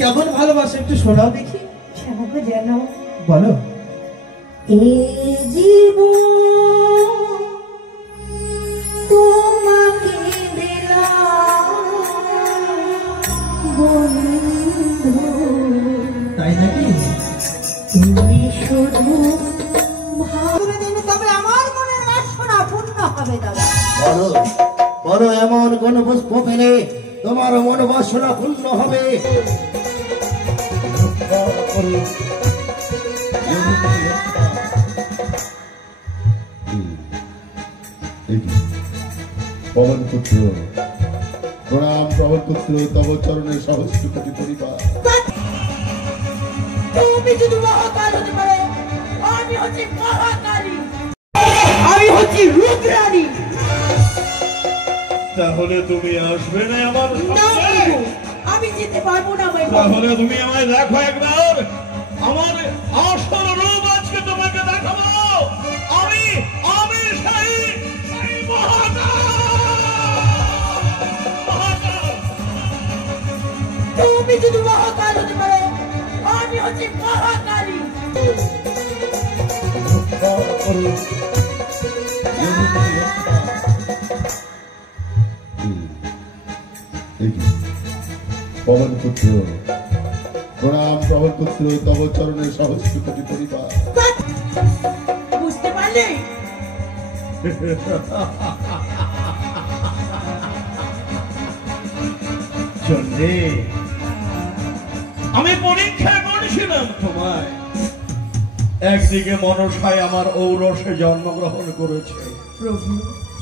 কেমন ভালোবাসা একটু শোনাও দেখি। যেন বলো। এই জীবন তোমাকে দিলাম বন্ধু। তাই নাকি? তুমি শুধু ভালো দিন, তবে আমার মনের বাসনা পূর্ণ হবে দাদা। বলো বলো, এমন কোন পুষ্প পেলে তোমার মন বাসনা পূর্ণ হবে? পবন পুত্র প্রণাম। পবন পুত্র তব চরণে সহস্র কোটি পরিবার। তুমি যদি মহাকাল হতে পারো, আমি হচ্ছি মহাকালী, আমি হচ্ছি রুদ্রাণী। তাহলে তুমি আসবে না আমার সামনে? আমি যেতে পারবো না। তাহলে তুমি আমায় দেখো একবার, আমার আসল রূপ আজকে তোমাকে দেখাবো। আমি আমি সেই তুমি যদি মহাকাল হতে পারো, আমি হচ্ছি মহাকালী। পবন পুত্র প্রণাম। পবন পুত্র তব চরণে সহস্র কোটি পরিবার। বুঝতে পারলে? চন্ডী, আমি পরীক্ষা করেছিলাম তোমায়। একদিকে মনসায় আমার ঔরসে জন্মগ্রহণ করেছে,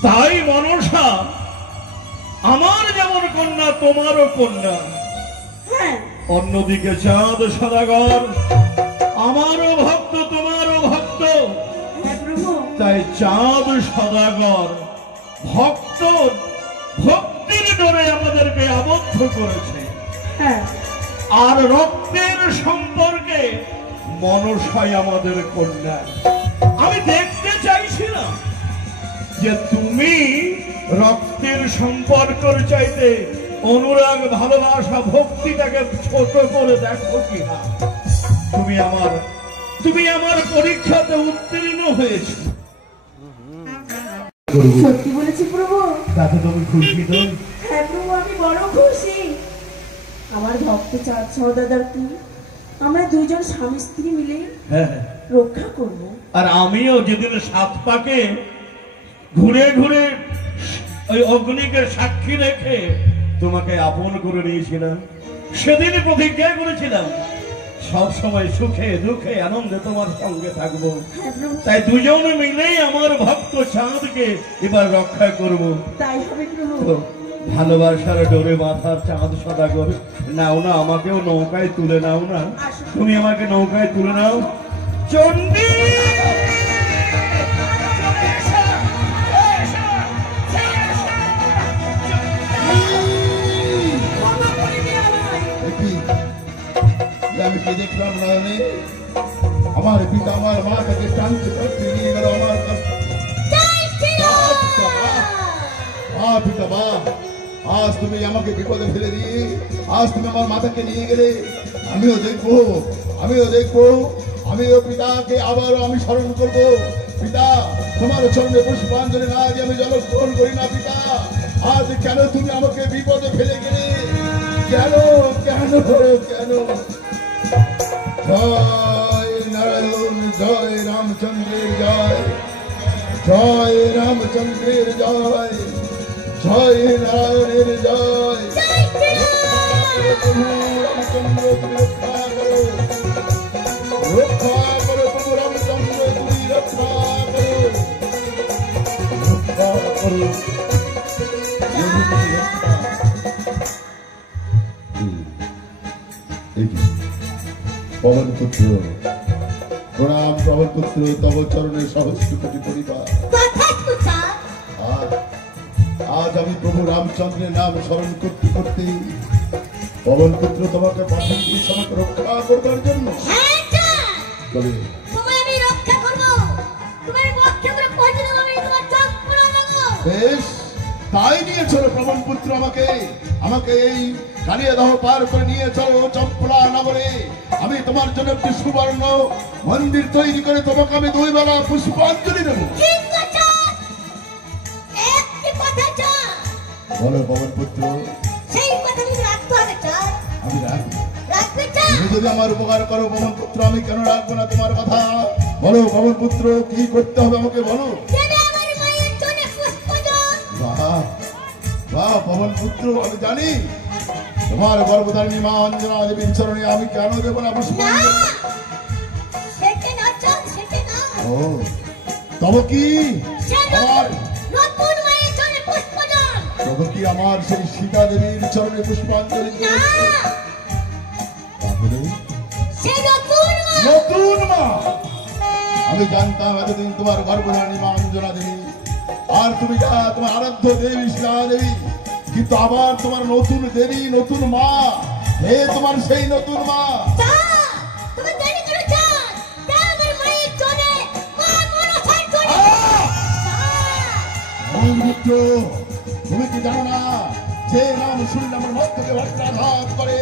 তাই মনসা আমার যেমন কন্যা তোমারও কন্যা। অন্যদিকে চাঁদ সদাগর আমারও ভক্ত তোমারও ভক্ত, তাই চাঁদ সদাগর ভক্ত ভক্তির ডোরে আমাদেরকে আবদ্ধ করেছে। আর রক্তের সম্পর্কে মনসাই আমাদের কন্যা। আমি দেখতে চাইছিলাম যে তুমি রক্তের সম্পর্কের চাইতে অনুরাগ, ভালোবাসা, ভক্তিটাকে ছোট করে দেখো কিনা। তুমি আমার পরীক্ষাতে উত্তীর্ণ হয়েছে। সত্যি বলেছি প্রভু। তাতে তুমি খুশি তো? হ্যাঁ প্রভু, আমি বড় খুশি। আমার ভক্ত চাঁদ সওদাগর কি আমরা দুইজন স্বামী স্ত্রী মিলে রক্ষা করব। আর আমিও যেদিন সাত পাকে ঘুরে ঘুরে ওই অগ্নিকে সাক্ষী রেখে তোমাকে আপন করে নিয়েছিলাম, সেদিন প্রতিজ্ঞা করেছিলাম সব সময় সুখে দুঃখে আনন্দে তোমার সঙ্গে থাকবো। তাই দুজনে মিলেই আমার ভক্ত চাঁদকে এবার রক্ষা করব। তাই হবে প্রভু। ভালোবাসার ডোরে মাথার চাঁদ সদাগর, নাও না আমাকেও নৌকায় তুলে নাও না। তুমি আমাকে নৌকায় তুলে নাও। চন্ডী, আমি কি দেখলাম নয়নে? আমার পিতা আমার মা তাকে টানতে টানতে নিয়ে গেল আমার কাছে। পিতা মা, আজ তুমি আমাকে বিপদে ফেলে দিয়ে আজ তুমি আমার মাতাকে নিয়ে গেলে, আমিও দেখবো আমিও পিতাকে আবারও আমি স্মরণ করবো। পিতা, তোমার চরণে পুষ্পাঞ্জলি না দিয়ে আমি জলগ্রহণ করি না। পিতা, আজ কেন তুমি আমাকে বিপদে ফেলে গেলে? কেন কেন কেন? জয় নারায়ণ, জয় রামচন্দ্রের জয়, জয় রামচন্দ্রের জয়, জয় নারায়ণের জয়। রামচন্দ্র তুমি রক্ষা করো, রক্ষা করো প্রভু রামচন্দ্র, তুমি রক্ষা করো, রক্ষা করো। পবন পুত্র প্রণাম। পবন পুত্র তব চরণে সহস্র কোটি পরিবার। আজ আমি প্রভু রামচন্দ্রের নাম স্মরণ করতে করতে পবন পুত্র তোমাকে পাঠিয়েছি আমাকে রক্ষা করবার জন্য। বেশ, তাই নিয়ে চলো পবন পুত্র আমাকে এই কালিয়া দাহ পার করে নিয়ে চলো চম্পলা নগরে। আমি তোমার জন্য একটি সুবর্ণ মন্দির তৈরি করে তোমাকে আমি 2 বেলা পুষ্পাঞ্জলি দেবো। বলো পবন পুত্র, আমি রাখবো। তুমি যদি আমার উপকার করো পবন পুত্র, আমি কেন রাখবো না তোমার কথা? বলো পবন পুত্র, কি করতে হবে আমাকে বলো। বাহ বাহ পবন পুত্র, আমি জানি তোমার গর্ভধারিণী মা অঞ্জনা দেবীর চরণে আমি কেন দেব না পুষ্পাঞ্জলি। ও তবে কি আমার সেই সীতা দেবীর চরণে পুষ্পাঞ্জলি? নতুন মা, আমি জানতাম এতদিন তোমার গর্ভধারিণী মা অঞ্জনা দেবী, আর তুমি যা তোমার আরাধ্য দেবী সীতা দেবী, কিন্তু আবার তোমার নতুন দেবী নতুন মা। হে তোমার সেই নতুন মা। তুমি কি জানো না, যে নাম শুনলে আমার মস্তকে বজ্রাঘাত করে,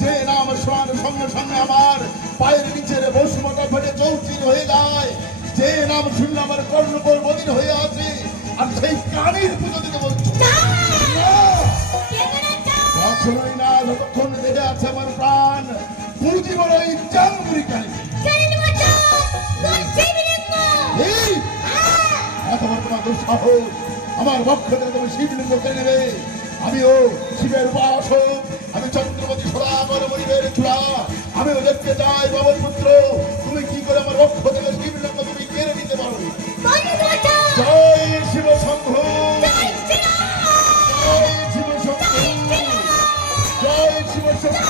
যে নাম শোনার সঙ্গে সঙ্গে আমার পায়ের নিচের বসুমতা ফেটে চৌচির হয়ে যায়, যে নাম শুনলে আমার কর্ণকর বদির হয়ে আছে, আর সেই কানের পুজো দিতে বলছো? কখনোই না, যতক্ষণ দেখে আছে আমার প্রাণ পুঁজি বড় এই চাঙ্গুরি কালী। তোমার দুঃসাহস, আমার বক্ষ থেকে তুমি শিবলিঙ্গ কেড়ে নেবে। আমিও শিবের উপাসক, আমি চন্দ্রপতি সদাগর মরিবের চূড়া, আমিও দেখতে চাই পবন পুত্র তুমি কি করে আমার বক্ষ থেকে শিবলিঙ্গ তুমি কেড়ে নিতে পারো। জয় শিব শম্ভু, জয় শিব শম্ভু, জয় শিব শম্ভু।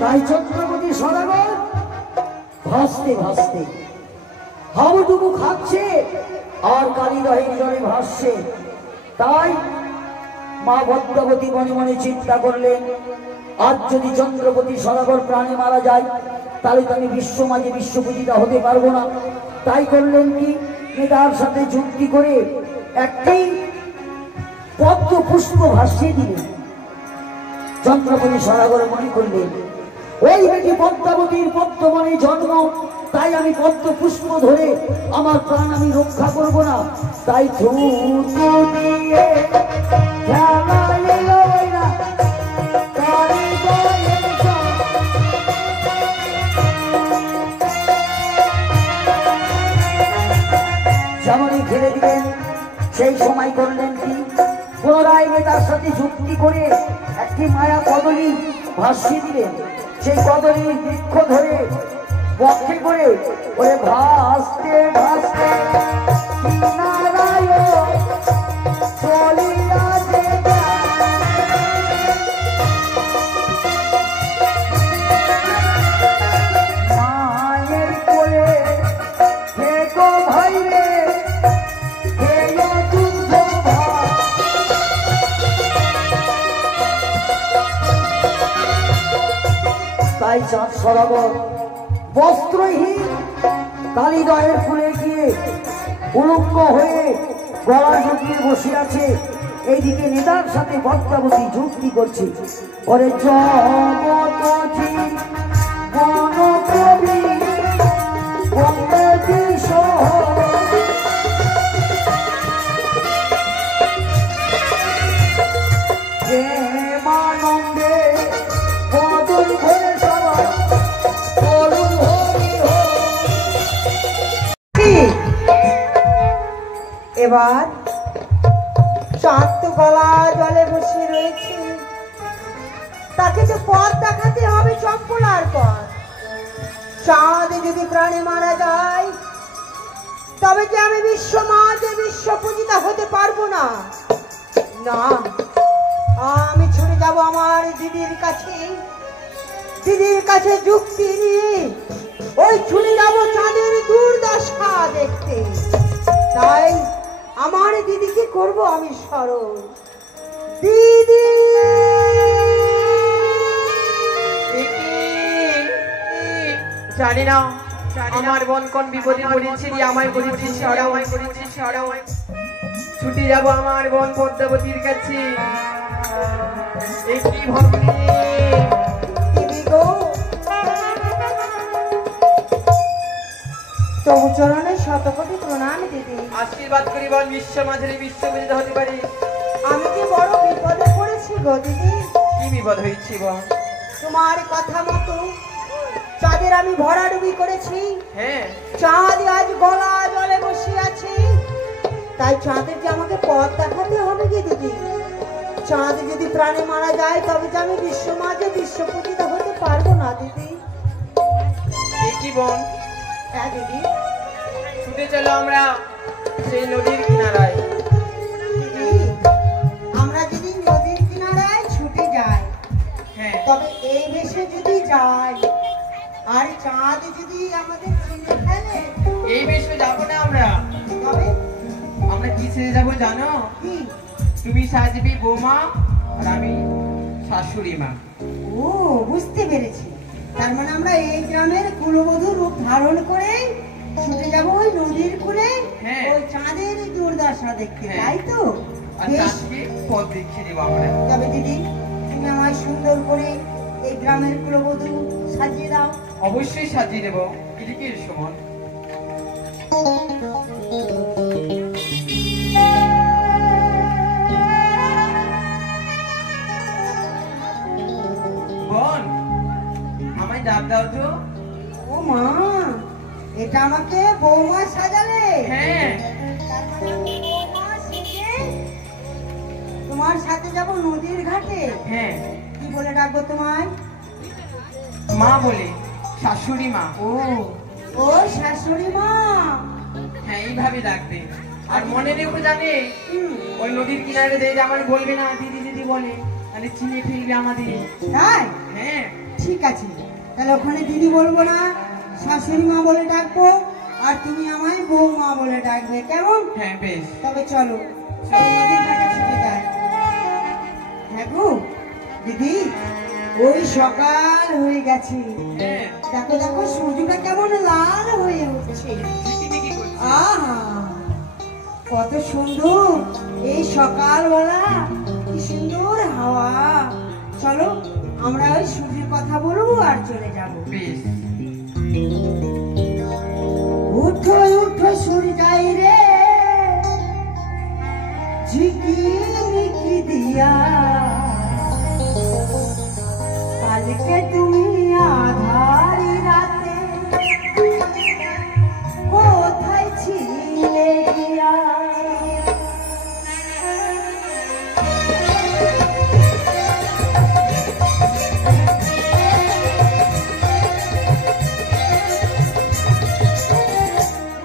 তাই চন্দ্রপতি সদাগর ভাসতে ভাসতে হাবুডুবু খাচ্ছে আর কালীদহের জলে ভাসছে। তাই মা ভদ্রবতী মনে মনে চিন্তা করলেন, আজ যদি চন্দ্রপতি সদাগর প্রাণে মারা যায় তাহলে তো আমি বিশ্ব মাঝে বিশ্বপূজিতা হতে পারবো না। তাই করলেন কি, নেতার সাথে যুক্তি করে একটি পদ্ম পুষ্প ভাসিয়ে দিলেন। চন্দ্রপতি সদাগর মনে করলেন, ওই বেটি পদ্মাবতীর পদ্মবনে জন্ম, তাই আমি পদ্ম পুষ্প ধরে আমার প্রাণ আমি রক্ষা করব না। তাই যেমনই ঘিরে দিলেন, সেই সময় করলেন কি, পুনরায় নেতার সাথে যুক্তি করে একটি মায়া কদলী ভাসিয়ে দিলেন। সেই কদলীর বৃক্ষ ধরে পক্ষে করে ওরে ভাসতে ভাসতে মায়ের কোলে থেকো ভাই রে, তাই চাঁদ সদাগর বস্ত্রহীন কালীদহের ফুলে গিয়ে উলঙ্গ হয়ে গলা ঝুঁকিয়ে বসে আছে। এইদিকে নেতার সাথে পদ্মাবতী যুক্তি করছে, ওরে জগৎ এবার চাঁদ তো গলা জলে বসে রয়েছে, তাকে তো পথ দেখাতে হবে চম্পলার পথ। চাঁদ যদি প্রাণে মারা যায় তবে কি আমি বিশ্ব মাঝে বিশ্ব পূজিতা হতে পারবো না? না, আমি ছুটে যাব আমার দিদির কাছে, দিদির কাছে যুক্তি নিয়ে ওই ছুটে যাব চাঁদের দুর্দশা দেখতে। তাই আমার দিদিকে করব আমি স্মরণ। দিদি জানি না আমার বোন কোন বিপদে পড়েছে, আমায় করেছি সরাও, আমায় করেছি সরাও। ছুটে যাব আমার বোন পদ্মাবতীর কাছে। একটি ভগ্নী দিদি গো, তবু চরণে শতকোটি প্রণাম দিদি। আশীর্বাদ করি বোন বিশ্ব মাঝারি বিশ্ব পূজিত হতে পারি। আমি কি বড় বিপদে পড়েছি গো দিদি। কি বিপদ হয়েছে বোন? তোমার কথা মতো চাঁদের আমি ভরাডুবি করেছি। হ্যাঁ, চাঁদ আজ গলা জলে বসে আছে, তাই চাঁদের যে আমাকে পথ দেখাতে হবে কি দিদি। চাঁদ যদি প্রাণে মারা যায় তবে যে আমি বিশ্ব মাঝে বিশ্ব পূজিত হতে পারবো না দিদি। কি বোন? হ্যাঁ দিদি। ছুটে চলো আমরা সেই নদীর কিনারায়। দিদি, আমরা যদি নদীর কিনারায় ছুটে যাই, হ্যাঁ, তবে এই বেশে যদি যাই আর চাঁদ যদি আমাদের চিনে ফেলে, এই বেশে যাবো না আমরা। তবে আমরা কি ছেড়ে যাবো জানো? কি? তুমি সাজবি বৌমা আর আমি শাশুড়ি মা। ও, বুঝতে পেরেছি। তার মানে আমরা এই গ্রামের কুলবধূ রূপ ধারণ করে ছুটে যাব ওই নদীর কূলে, হ্যাঁ, ওই চাঁদের দুর্দশা দেখতে, হ্যাঁ, তাই তো? আর বেশ, চাঁদকে পথ দেখিয়ে দেবো আমরা। তবে দিদি তুমি আমায় সুন্দর করে এই গ্রামের কুলবধূ সাজিয়ে দাও। অবশ্যই সাজিয়ে দেবো। এদিকে সমান বোন, আমায় ডাব দাও তো। ও মা, এটা আমাকে বৌমা সাজালে? হ্যাঁ, তার মানে আমি বৌমা সেজে তোমার সাথে যাব নদীর ঘাটে। হ্যাঁ, কি বলে ডাকবো তোমায়? মা বলে, শাশুড়ি মা। ও, ও শাশুড়ি মা। হ্যাঁ, এইভাবে ডাকবে। আর মনে রেখো জানে, ওই নদীর কিনারে দিয়ে আমার বলবে না দিদি দিদি বলে, তাহলে চিনে ফেলবে আমাদের। তাই? হ্যাঁ, ঠিক আছে, তাহলে ওখানে দিদি বলবো না, শাশুড়ি মা বলে ডাকবো, আর তুমি আমায় বৌমা বলে ডাকবে, কেমন? হ্যাঁ, বেশ। তবে চলো চলো নদীর ঘাটে ছুটে যাই। হ্যাঁ গো দিদি, ওই সকাল হয়ে গেছে, হ্যাঁ, দেখো দেখো সূর্যটা কেমন লাল হয়ে উঠছে। ঝিকিমিকি করছে। আহা, কত সুন্দর এই সকালবেলা, কি সুন্দর হাওয়া। চলো আমরা ওই সূর্যের কথা বলবো আর চলে যাবো। বেশ। উঠো উঠো সূর্যাই রে, ঝিকিমিকি দিয়া, কালকে তুমি আধারি রাতে কোথায় ছিলে গিয়া।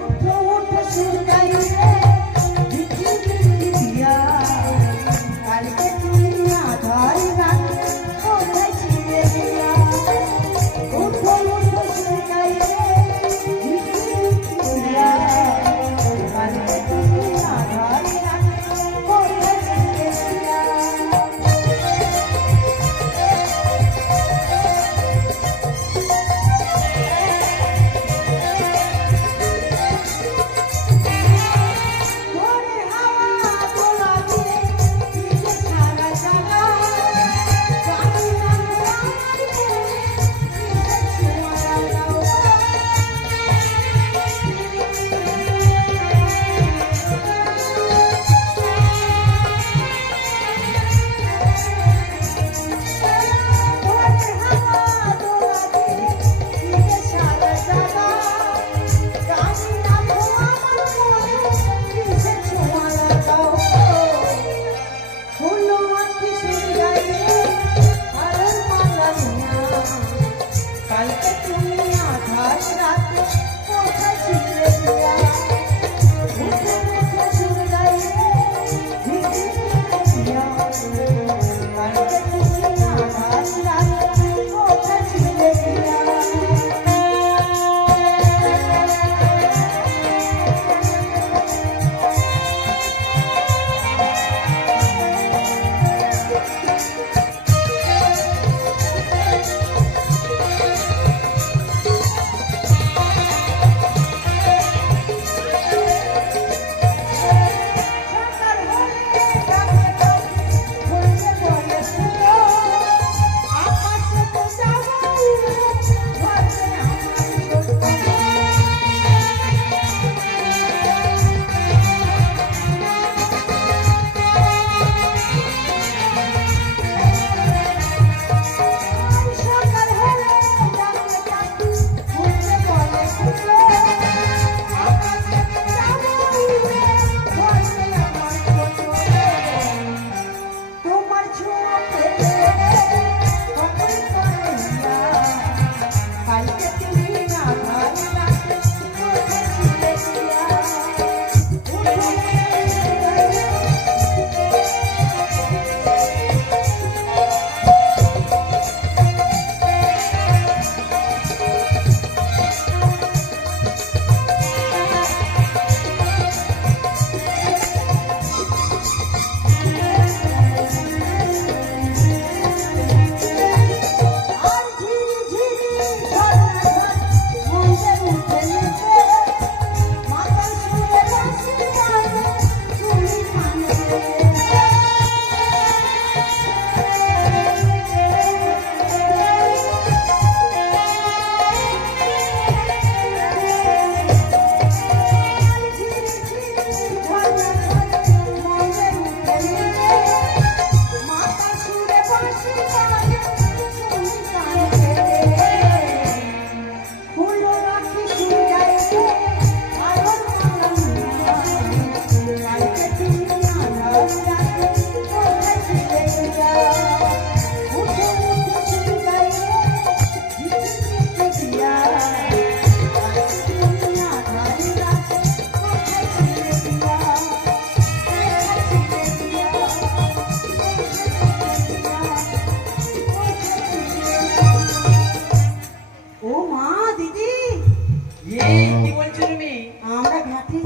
উঠো উঠো সূর্যাই রে, ঝিকিমিকি দিয়া, কালকে তুমি আধারি রাতে কোথায় ছিলে গিয়া।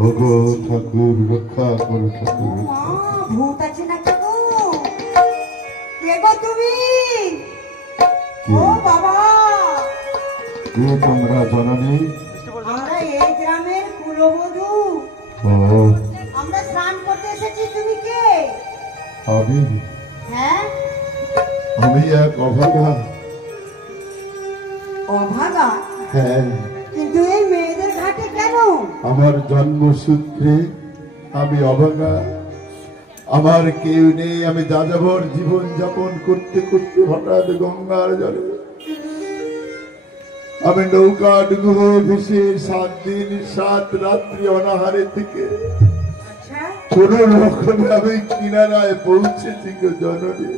ওগো ঠাকুর রক্ষা করো ঠাকুর। ভূত আছে না গো? কে গো তুমি? ও বাবা, কে তোমরা জননী? আমরা এই গ্রামের কুলবধূ। ও আমরা স্নান করতে এসেছি। তুমি কে? আমি হ্যাঁ, আমি এক অভাগা। অভাগা? হ্যাঁ, কিন্তু এই মেয়েদের ঘাটে কেন? আমার জন্মসূত্রে আমি অভাগা, আমার কেউ নেই। আমি যাযাবর জীবন যাপন করতে করতে হঠাৎ গঙ্গার জলে আমি নৌকা ডুবু হয়ে ভেসে 7 দিন 7 রাত্রি অনাহারে থেকে আচ্ছা, কোন রকমে আমি কিনারায় পৌঁছেছি গো জননী।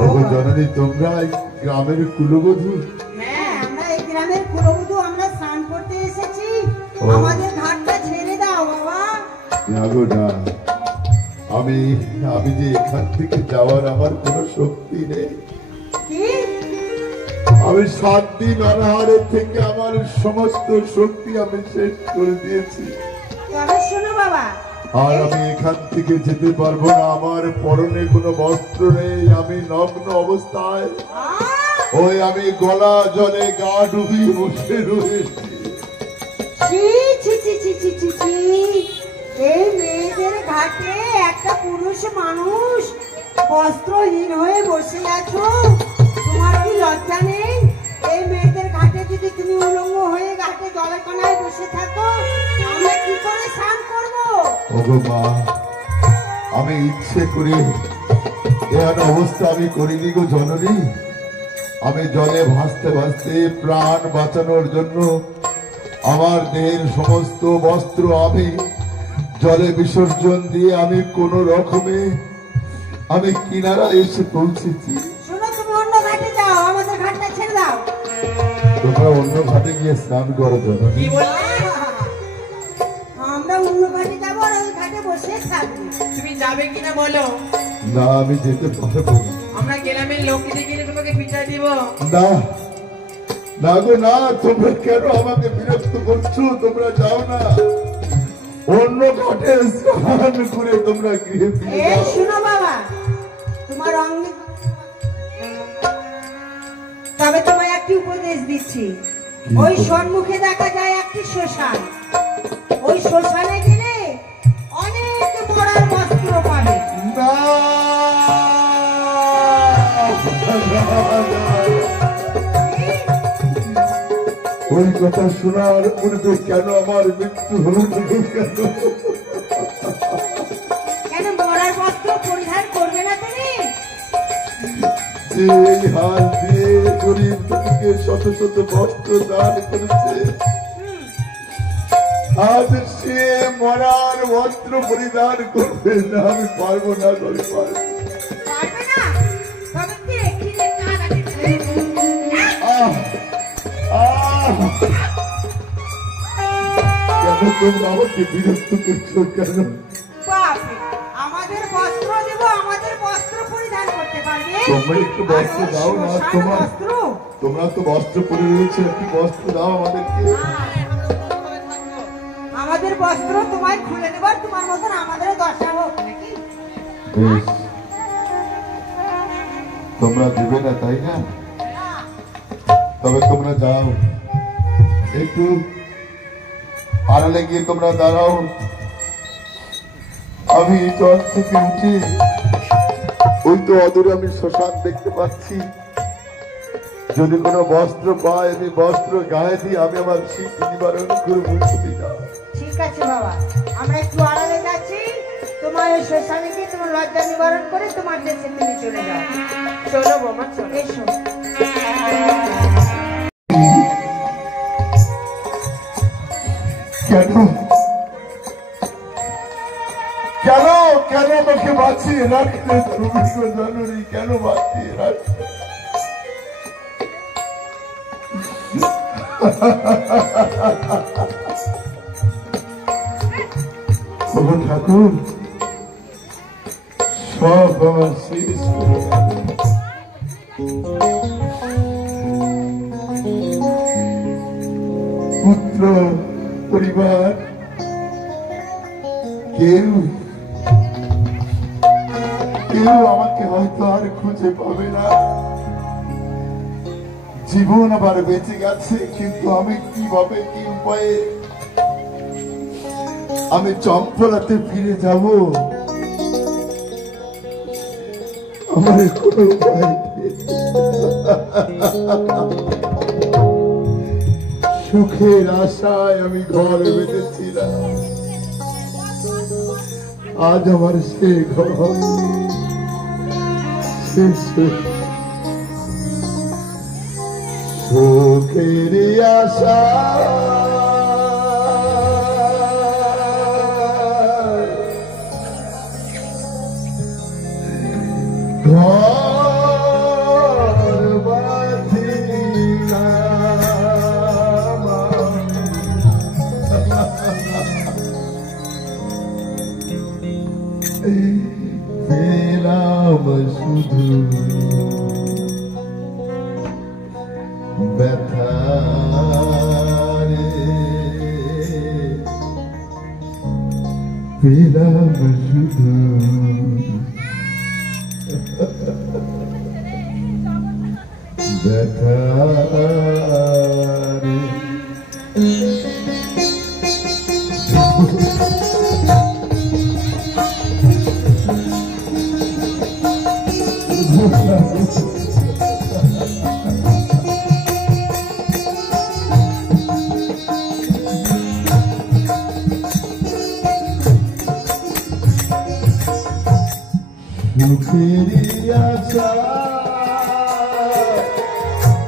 ও জননী, তোমরা এই গ্রামের কুলবধূ? হ্যাঁ, আমরা এই গ্রামের কুলবধূ। আমরা স্নান করতে এসেছি। ও। আমাদের ঘাটটা ছেড়ে দাও বাবা। না গো না, আমি যে এখান থেকে যাওয়ার আমার কোনো শক্তি নেই। কি? আমি 7 দিন অনাহারে থেকে আমার সমস্ত শক্তি আমি শেষ করে দিয়েছি। তবে শোনো বাবা, আর আমি এখান থেকে যেতে পারবো না। আমার পরনে কোনো বস্ত্র নেই। আমি নগ্ন অবস্থায় ওই আমি গলা জলে গা ডুবিয়ে বসে রয়েছি। ছি ছি ছি ছি ছি ছি ছি। এই মেয়েদের ঘাটে একটা পুরুষ মানুষ বস্ত্রহীন হয়ে বসে আছো। তোমার কি লজ্জা নেই? এই মেয়েদের ঘাটে যদি তুমি উলঙ্গ হয়ে ঘাটে জলের কোনায় বসে থাকো, আমরা কি করে স্নান করবো? ওগো মা, আমি ইচ্ছে করে এমন অবস্থা আমি করিনি গো জননী। আমি জলে ভাসতে ভাসতে প্রাণ বাঁচানোর জন্য আমার দেহের সমস্ত বস্ত্র আমি জলে বিসর্জন দিয়ে আমি কোন রকমে আমি কিনারা এসে পৌঁছেছি। শোনো, তুমি অন্য ঘাটে যাও, আমাদের ঘাটটা ছেড়ে দাও। তোমরা অন্য ঘাটে গিয়ে স্নান করো জননী। কি বললে? আমরা অন্য ঘাটে যাবো আর ওই ঘাটে বসে থাকবো। তুমি যাবে কিনা বলো? না, আমি যেতে পারবো না। আমরা গ্রামের লোককে কিনে তোমাকে পিঠা দিব। না না গো না, তোমরা কেন আমাকে বিরক্ত করছো? তোমরা যাও না, অন্য ঘাটে স্নান করে তোমরা গৃহে ফিরে এই যাও। শোনো বাবা, তোমার অঙ্গে তবে তোমায় একটি উপদেশ দিচ্ছি। ওই সম্মুখে দেখা যায় একটি শ্মশান। ওই শ্মশানে গেলে অনেক মরার বস্ত্র পাবে। না, ওই কথা শোনার পূর্বে কেন আমার মৃত্যু হলো না গো? কেন মরার বস্ত্র পরিধান করবে না তুমি? যে এই হাত দিয়ে গরিব দুঃখীকে শত শত বস্ত্র দান করেছে, আজ সে মরার বস্ত্র পরিধান করবে না। আমি পারবো না, আমি পারবো না। পারবে না? তবে দেখি যে কার আগে আহ, আহ। কেন কেন তোমরা আমাকে বিরক্ত করছো কেন? বাপরে, আমাদের বস্ত্র দেব, আমাদের বস্ত্র পরিধান করতে পারবে? তোমরা একটু বস্ত্র দাও না, তোমার বস্ত্র তোমরা তো বস্ত্র পরে রয়েছে, একটু বস্ত্র দাও আমাদেরকে। আমাদের বস্ত্র তোমায় খুলে দেবার, তোমার মতন আমাদেরও দশা হোক নাকি? বেশ, তোমরা দেবে না তাই না? তবে তোমরা যাও, একটু আড়ালে গিয়ে তোমরা দাঁড়াও। আমি জল থেকে উঠে ওই তো অদূরে আমি শ্মশান দেখতে পাচ্ছি, যদি কোনো বস্ত্র পাই আমি বস্ত্র গায়ে দিয়ে আমি আমার শীত নিবারণ করবো। তুমি যাও। ঠিক আছে বাবা, আমরা একটু আড়ালে যাচ্ছি, তোমার ওই শ্মশানে গিয়ে তোমার লজ্জা নিবারণ করে তোমার দেশে তুমি চলে যাও। চলো বোমা, চলো। এসো। কেন কেন কেন আমাকে বাঁচিয়ে রাখলে তুমি গো জননী? কেন বাঁচিয়ে রাখলে? ঠাকুর, সব আমার শেষ করে গেল। পুত্র, পরিবার, কেউ আমাকে হয়তো আর খুঁজে পাবে না। জীবন আবার বেঁচে গেছে, কিন্তু আমি কিভাবে, কি উপায়ে আমি চম্পলাতে ফিরে যাব? আমার কোনো উপায় নেই। সুখের আশায় আমি ঘর বেঁধেছিলাম, আজ আমার সে ঘর শেষ। সুখের আশা ঘর বাঁধিলাম, পেলাম শুধু ব্যথা রে, পেলাম শুধু ব্যথা রে। সুখের আশা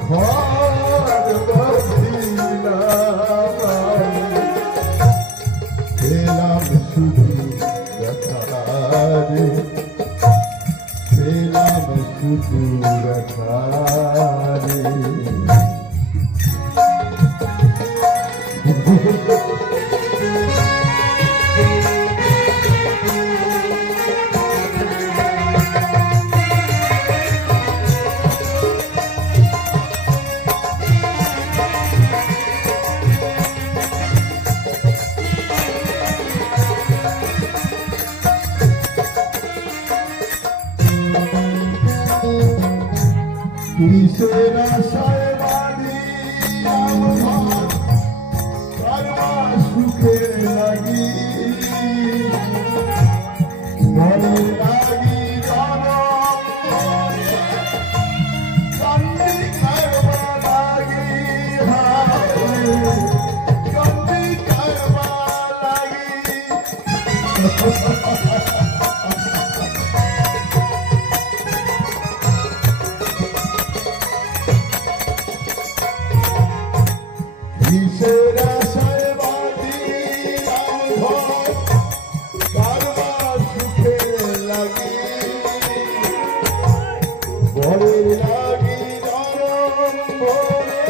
ঘর বাঁধিলাম, পেলাম শুধু ব্যথা রে, পেলাম শুধু ব্যথা রে। কিসের আশায় বাঁধিলাম ঘর, কারবার সুখের লাগি, মনের লাগি জনম করে, কান্দি কারবার লাগি, কান্দি কারবার লাগি। কিসের আশায় বাঁধিলাম ঘর, কারবার সুখের লাগি, বরের লাগি জনম ভরে,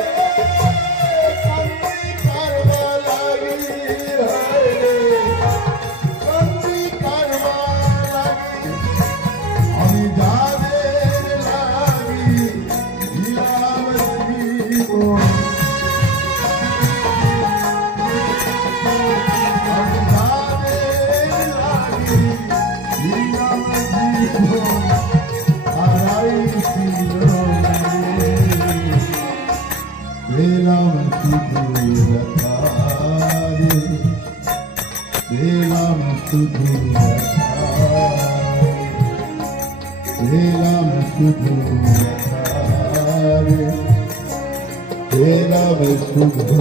কান্দি কারবার লাগি। পেলাম শুধু পেলাম শুধু পেলাম শুধু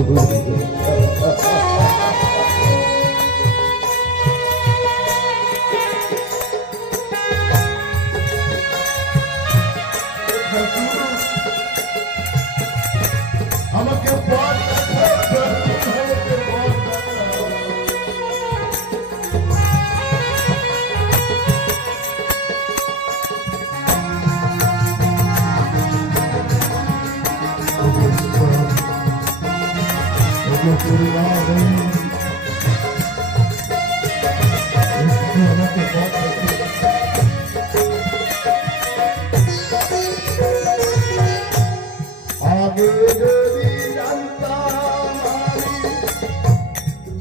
আমাকে আগে যদি জানতাম আমি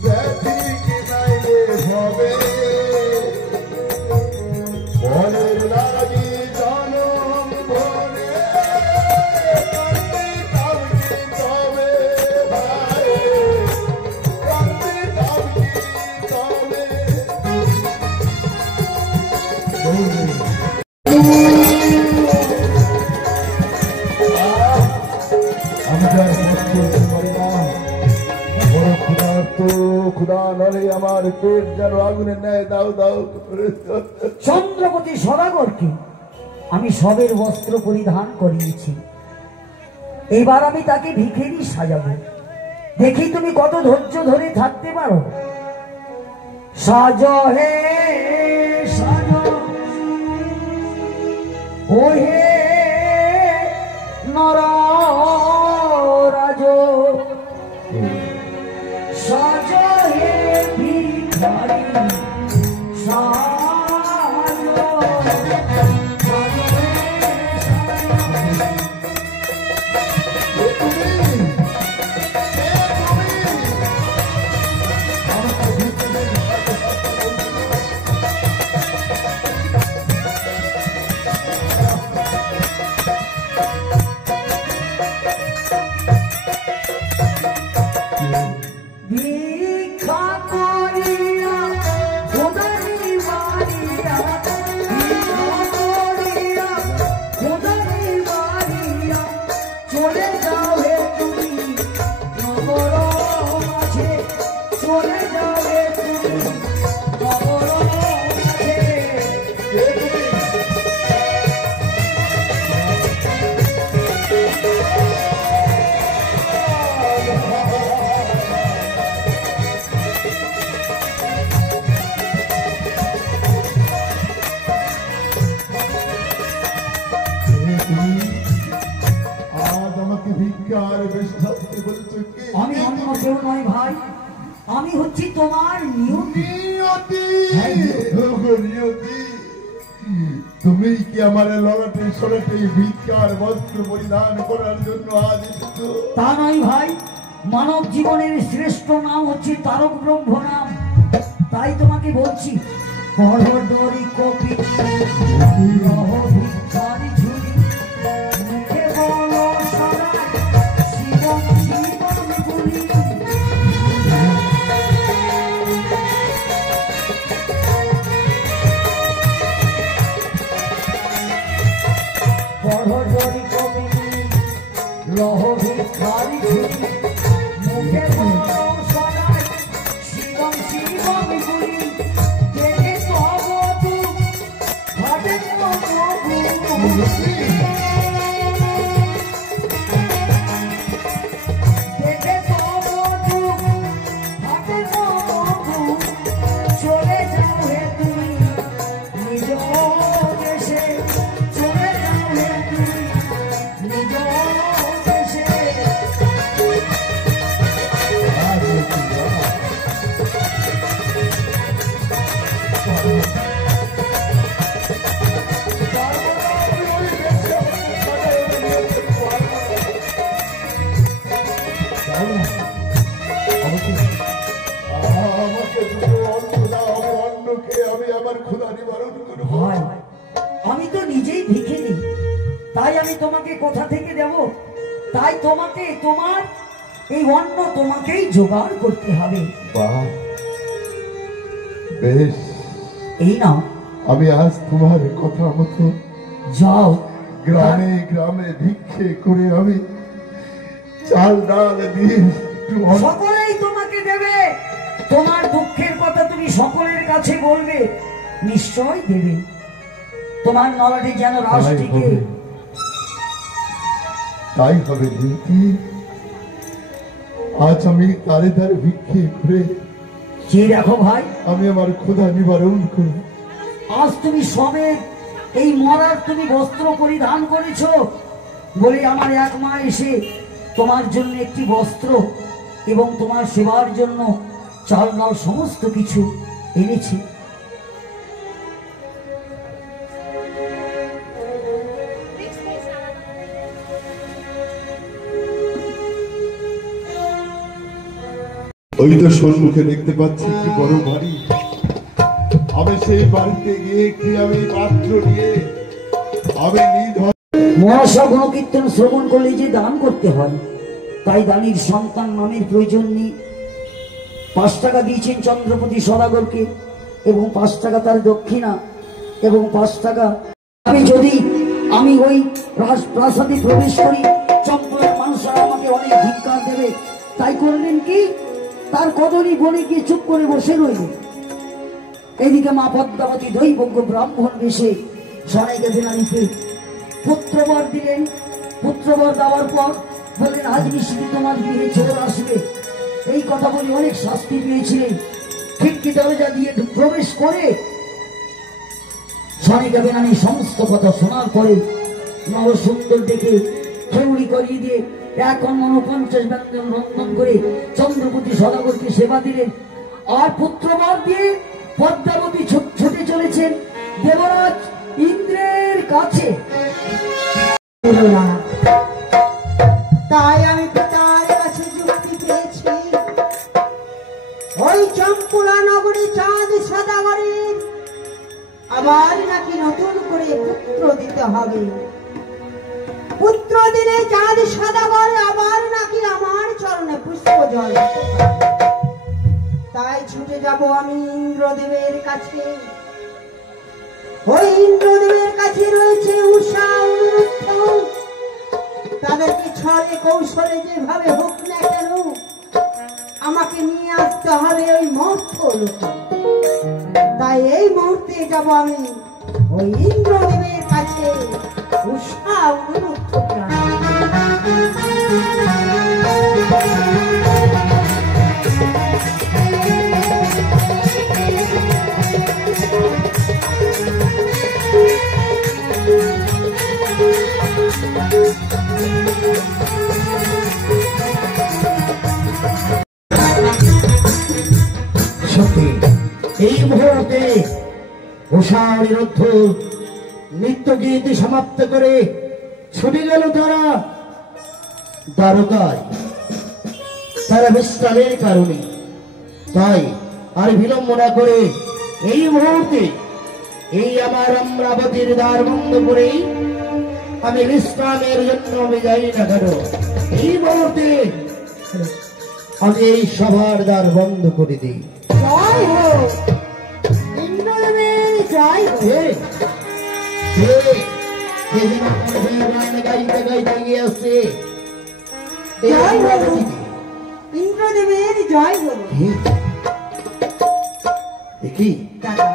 ব্যাধি কি নাইলে হবে মনের লাগি জনম করে কান্দিতাম কি তবে ভাই কান্দিতাম কি তবে ক্ষুধা নলে আমার পেট যেন আগুনে নেয় দাও দাও চন্দ্রপতি সদাগরকে আমি সবের বস্ত্র পরিধান করিয়েছি, এবার আমি তাকে ভিখারি সাজাবো। দেখি তুমি কত ধৈর্য ধরে থাকতে পারো। সাজ হে সাজ ও হে নরাজ, সাজ হে ভিখারি সাজ, ভিক্ষা করিয়া খোদারি মারিয়া, ভিক্ষা করিয়া খোদারি মারিয়া, চলে যাও হে তুমি নগর মাঝে, চলে যাও হে তুমি নগর মাঝে। আজ আমাকে ভিক্ষার বেশাস্তি বলছো কি? আমি অন্য কেউ নয় ভাই, আমি হচ্ছি তোমার নিয়তি। নিয়তি নিয়তি, তুমি কি আমার লড়াটে সরাটে ভিক্ষার বস্ত্র পরিধান করার জন্য আজ এসেছো? তা নয় ভাই, মানব জীবনের শ্রেষ্ঠ নাম হচ্ছে তারক ব্রহ্ম নাম, তাই তোমাকে বলছি পরডরি কপি রহ ভিক্ষারি ঝুলি, মুখে বলো সরাই জীবন জীবন গুলি। পরডরি কপি রহ ভিক্ষারি ঝুলি, মুখে বলো সরাই জীবন জীবন গুলি। দেখে তব তুই ঘটে দেখে তব তুই ঘটে চলে যাও হে তুমি নিজ দেশে, চলে যাও হে তুমি নিজ দেশে। আমাকে দুটো অন্ন দাও, আমি অন্ন খেয়ে আমি আমার ক্ষুধা নিবারণ করবো। ভাই, আমি তো নিজেই ভিখারি, তাই আমি তোমাকে কোথা থেকে দেব? তাই তোমাকে তোমার এই অন্ন তোমাকেই জোগাড় করতে হবে। বাহ, বেশ, এই নাও, আমি আজ তোমার কথা মতো যাও গ্রামে গ্রামে ভিক্ষে করে আমি চাল ডাল দিয়ে একটু সকলেই তোমাকে দেবে। তোমার দুঃখের কথা তুমি সকলের কাছে বলবে, নিশ্চয় দেবে। তোমার নলাটি যেন রাষ্ট্রকে তাই হবে রিঙ্কি। আজ আমি তারে তারে ভিক্ষে করে যে দেখো ভাই, আমি আমার ক্ষুধা নিবারণ করি। আজ তুমি সবে এই মরার তুমি বস্ত্র পরিধান করেছো বলে আমার এক মা এসে তোমার জন্য একটি বস্ত্র এবং তোমার সেবার জন্য চাল ডাল সমস্ত কিছু এনেছে। ওই তো সম্মুখে দেখতে পাচ্ছি কি বড় বাড়ি। আমি সেই বাড়িতে গিয়ে কি আমি পাত্র নিয়ে আমি মহাশা গণকীর্তন শ্রবণ করলে যে দান করতে হয়, তাই দানির সন্তান নামের প্রয়োজন নেই। 5 টাকা দিয়েছেন চন্দ্রপতি সদাগরকে এবং 5 টাকা তার দক্ষিণা এবং 5 টাকা আমি ওই প্রাসাদে প্রবেশ করি, চম্পলার মানুষরা আমাকে অনেক ধিক্কার দেবে। তাই করলেন কি, তার কদলি বলে গিয়ে চুপ করে বসে রইলেন। এদিকে মা পদ্মাবতী দৈবজ্ঞ ব্রাহ্মণ বেশে সরাইকে বেনারিকে পুত্রবর দিলেন। পুত্রবর দেওয়ার পর বললেন, আজ নিশ্চিত তোমার গৃহে চোর আসবে। এই কথা বলে অনেক শাস্তি পেয়েছিলেন। খিড়কি দরজা দিয়ে প্রবেশ করে সরাইকে বেনারি সমস্ত কথা শোনার পরে নরসুন্দর ডেকে খেউড়ি করিয়ে দিয়ে 51 ব্যঞ্জন রন্ধন করে চন্দ্রপতি সদাগরকে সেবা দিলেন। আর পুত্রবর দিয়ে পদ্মাবতী ছুটে চলেছেন দেবরাজ ইন্দ্রের কাছে। তাই আমি পিতার কাছে যুক্তি পেয়েছি, ওই চম্পুলা নগরী চাঁদ সদাগরের আবার নাকি নতুন করে পুত্র দিতে হবে। পুত্র দিলে চাঁদ সদাগর আবার নাকি আমার চরণে পুষ্প জল দিতে হবে। তাই ছুটে যাব আমি ইন্দ্রদেবের কাছে। ওই ইন্দ্রদেবের কাছে রয়েছে উষা অনুরুদ্ধ। তাদেরকে ছলে কৌশলে যেভাবে হোক না কেন আমাকে নিয়ে আসতে হবে ওই মর্ত লোকে। তাই এই মুহূর্তে যাব আমি ওই ইন্দ্রদেবের কাছে উষা অনুরুদ্ধ সত্যি এই মুহূর্তে উষা অনিরুদ্ধ নৃত্য গীত সমাপ্ত করে ছুটে গেল তারা দ্বারকায়, তারা বিশ্রামের কারণে। তাই আর বিলম্ব না করে এই মুহূর্তে এই আমার অমরাবতীর দ্বার বন্ধ করে আমি বিশ্রামের জন্য আমি যাই না কেন, এই মুহূর্তে আমি এই সভার দ্বার বন্ধ করে দিই। জয় হোক ইন্দ্রদেবের জয় হোক। গাইতে গাইতে গিয়ে আসছে জয় হোক ইন্দ্রদেবের জয় হোক। দেখি দাদা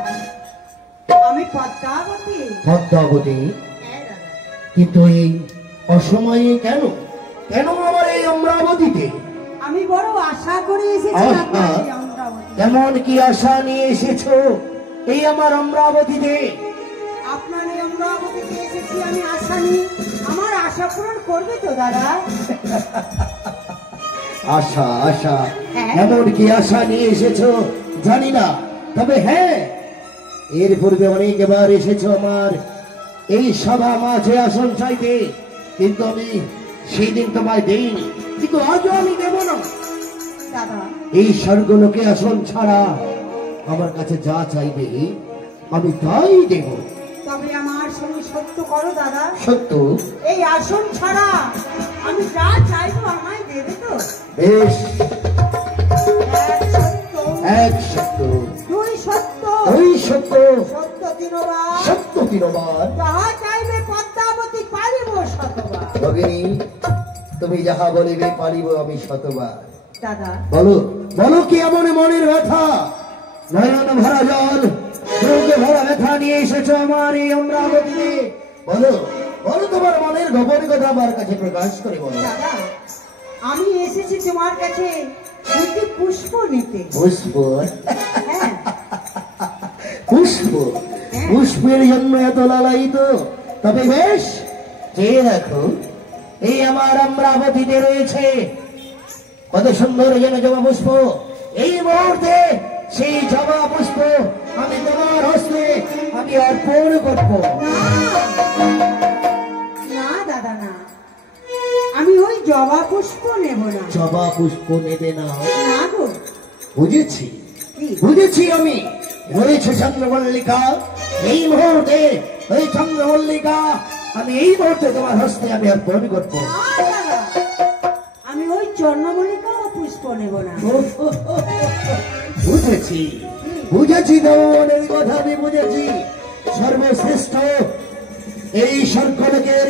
আমি পদ্মাবতী। পদ্মাবতী, হ্যাঁ দাদা। কিন্তু এই অসময়ে কেন কেন আমার এই অমরাবতীতে? আমি বড় আশা করে এসেছি আপনার এই অমরাবতী। এমন কি আশা নিয়ে এসেছো এই আমার অমরাবতীতে? আপনার এই অমরাবতীতে এসেছি আমি আশা নিয়ে। আমার আশা পূরণ করবে তো দাদা? আশা আশা হ্যাঁ। এমন কি আশা নিয়ে এসেছো জানি না, তবে হ্যাঁ এর পূর্বে অনেকবার এসেছো আমার এই সভা মাঝে আসন চাইতে, কিন্তু আমি সেই দিন তোমায় দেইনি, কিন্তু আজও আমি দেব না। দাদা এই স্বর্গলোকে আসন ছাড়া আমার কাছে যা চাইবে আমি তাই দেব। তবে আমার সঙ্গে সত্য করো দাদা। সত্য? এই আসন ছাড়া আমি যা চাইবো আমায় দেবে তো? বেশ, এক সত্য, এক সত্য, দুই সত্য, সত্য তিনবার, সত্য তিনবার। যাহা চাইবে পদ্মাবতী পারিব শতবার। ভগিনী, তুমি যাহা বলিবে পারিব আমি শতবার। দাদা, বলো বলো কি এমন মনের ব্যথা? নয়ন ভরা জল, চোখে ভরা ব্যথা নিয়ে এসেছো আমার এই অমরাবতীতে। বলো বলো তোমার মনের গোপন কথা আমার কাছে প্রকাশ করে বলো। দাদা, আমি এসেছি তোমার কাছে দুটি পুষ্প নিতে। পুষ্প? হ্যাঁ, পুষ্প? পুষ্পের জন্য এত লালায়িত? তবে বেশ, যে দেখো এই আমার অমরাবতীতে রয়েছে কত সুন্দর যেন জবা পুষ্প। এই মুহূর্তে সেই জবা পুষ্প আমি তোমার হস্তে আমি অর্পণ করবো। না দাদা, না, আমি ওই জবা পুষ্প নেব না। জবা পুষ্প নেবে না? না গো। বুঝেছি কি? বুঝেছি আমি। রয়েছে চন্দ্রমল্লিকা, এই মুহূর্তে ওই চন্দ্রমল্লিকা আমি এই মুহূর্তে তোমার হস্তে আমি অর্পণ করবো। না দাদা, আমি ওই চন্দ্রমল্লিকা পুষ্প নেব না। বুঝেছি বুঝেছি, তোমার কথা আমি বুঝেছি। সর্বশ্রেষ্ঠ এই স্বর্গলোকের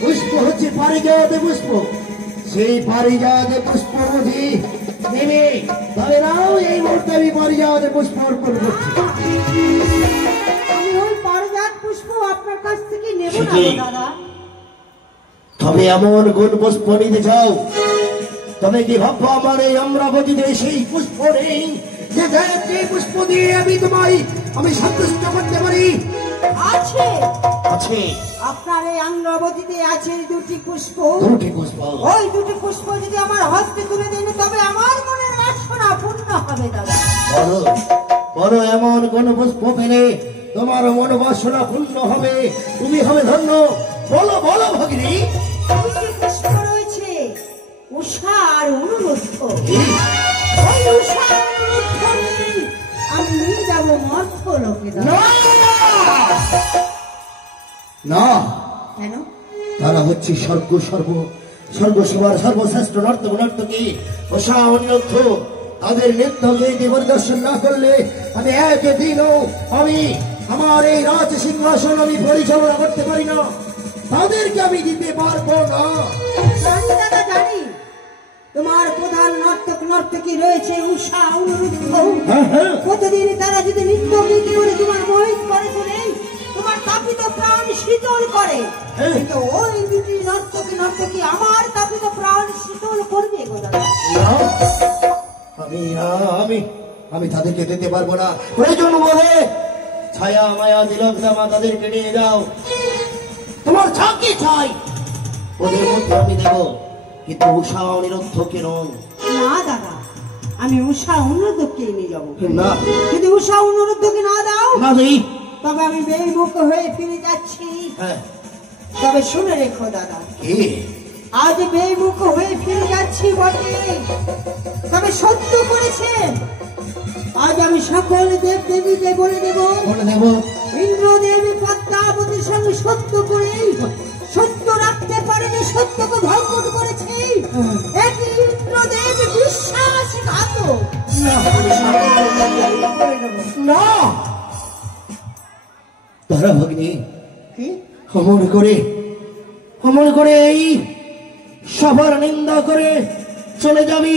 পুষ্প হচ্ছে পারিজাত পুষ্প। সেই পারিজাত পুষ্প বুঝি নেবে? তবে নাও, এই মুহূর্তে আমি পারিজাত পুষ্প অর্পণ করছি। আমি ওই পারিজাত পুষ্প আপনার কাছ থেকে নেব না গো দাদা। তবে এমন কোন পুষ্প নিতে চাও? তবে কি ভাববো আমার এই অমরাবতীতে সেই পুষ্প নেই যে পুষ্প দিয়ে আমি তোমায় আমি সন্তুষ্ট করতে পারি? আছে আছে। আপনার এই অমরাবতীতে আছে দুটি পুষ্প। দুটি পুষ্প? ওই দুটি পুষ্প যদি আমার হস্তে তুলে দেন তবে আমার মনের বাসনা পূর্ণ হবে দাদা। বলো বলো এমন কোন পুষ্প পেলে তোমার মন বাসনা পূর্ণ হবে, তুমি হবে ধন্য? বলো বলো ভগিনী। দুটি পুষ্প রয়েছে, উষা আর অনুরুদ্ধ। ওই উষা আর অনুরুদ্ধ নিয়ে আমি নিয়ে যাবো মর্ত্য লোকে দাদা। না, কেন? তারা হচ্ছে স্বর্গসীমার সর্বশ্রেষ্ঠ নর্তক নর্তকী উষা অনিরুদ্ধ। তাদের নৃত্য গীতি পরিদর্শন না করলে আমি একদিনও আমি আমার এই রাজ সিংহাসন আমি পরিচালনা করতে পারি না। তাদেরকে আমি দিতে পারবো না। জানি দাদা, জানি তোমার প্রধান নর্তক নর্তকী রয়েছে উষা অনুরুদ্ধ। প্রতিদিন তারা যদি নৃত্য গীতি করে তোমার মোহিত করে তোলে, তোমার তাপিত প্রাণ শীতল করে। কিন্তু ওই দুটি নর্তকী আমার তাপিত প্রাণ শীতল করবে গো দাদা। আমি তাদেরকে দিতে পারবো না। প্রয়োজন বলে ছায়া মায়া তিলক জামা তাদেরকে নিয়ে যাও। তোমার ছাকি চাই ওদের মধ্যে আমি দেব, কিন্তু উষা অনিরুদ্ধকে নয়। না দাদা, আমি উষা অনুরুদ্ধকে নিয়ে যাবো। না, যদি উষা অনুরুদ্ধকে না দাও না দেই, তবে আমি বেমুখ হয়ে ফিরে যাচ্ছি। হ্যাঁ। তবে শুনে রেখো দাদা, কি? আজ বেমুখ হয়ে ফিরে যাচ্ছি বটে, তবে সত্য করেছে আজ আমি সকল দেব দেবীকে বলে দেব ইন্দ্রদেব পদ্মাবতীর সঙ্গে সত্য করে সত্য রাখতে পারেনি, সত্যকে ভঙ্গ করেছে। একই ইন্দ্রদেব বিশ্বাসঘাতক। না, তারা ভগিনী কি? অমর করে এই সবার নিন্দা করে চলে যাবি,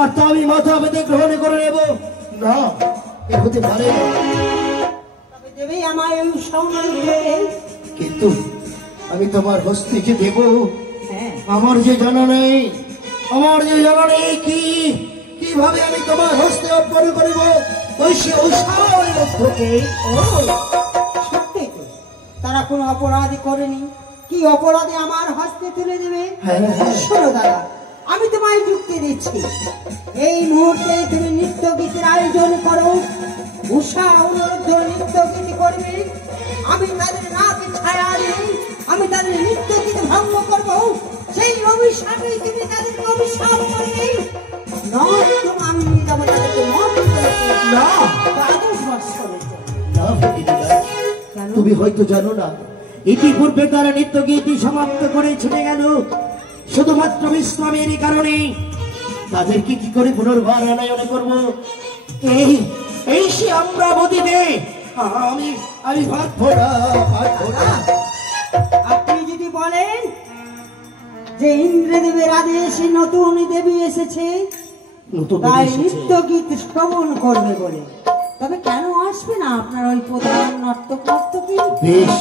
আর তা আমি মাথা পেতে গ্রহণ করে নেব না? এ হতে পারে। তবে দেবে আমার এই সৌন্দর্যকে। কিন্তু আমি তোমার হস্তে দেব, হ্যাঁ, আমার যে জানা নেই, কিভাবে আমি তোমার হস্তে অর্পণ করিব ওই সে উষার মধ্যকে? সত্যি তো তারা কোনো অপরাধী করেনি, কি অপরাধে আমার হস্তে তুলে দেবে? শোনো দাদা, আমি তোমায় যুক্তি দিচ্ছি। এই মুহূর্তে তুমি নৃত্য গীতের আয়োজন করো, উষা অনুরুদ্ধ নৃত্য গীতি করবে, আমি তাদের নাকে ছায়া নেই, আমি তাদের নৃত্য গীত ভঙ্গ করবো। সেই অভিশাপে তুমি তাদেরকে অভিশাপ করবে। নয়তো আমি যাবো তাদেরকে না, তুমি হয়তো জানো না, ইতিপূর্বে তারা নৃত্য গীতি সমাপ্ত করে ছুটে গেল শুধুমাত্র বিশ্রামের কারণে। তাদেরকে কি করে পুনর্বার আনায়ন করবো? এই সে অমরাবতীতে আমি আমি পারবো না, পারবো না। আপনি যদি বলেন যে ইন্দ্রদেবের আদেশে নতুন দেবী এসেছে নতুন তাই এসেছে। নৃত্য গীত শ্রবণ করবে বলে, তবে কেন আসবে না আপনার ওই প্রধান নর্তক নর্তকী? বেশ,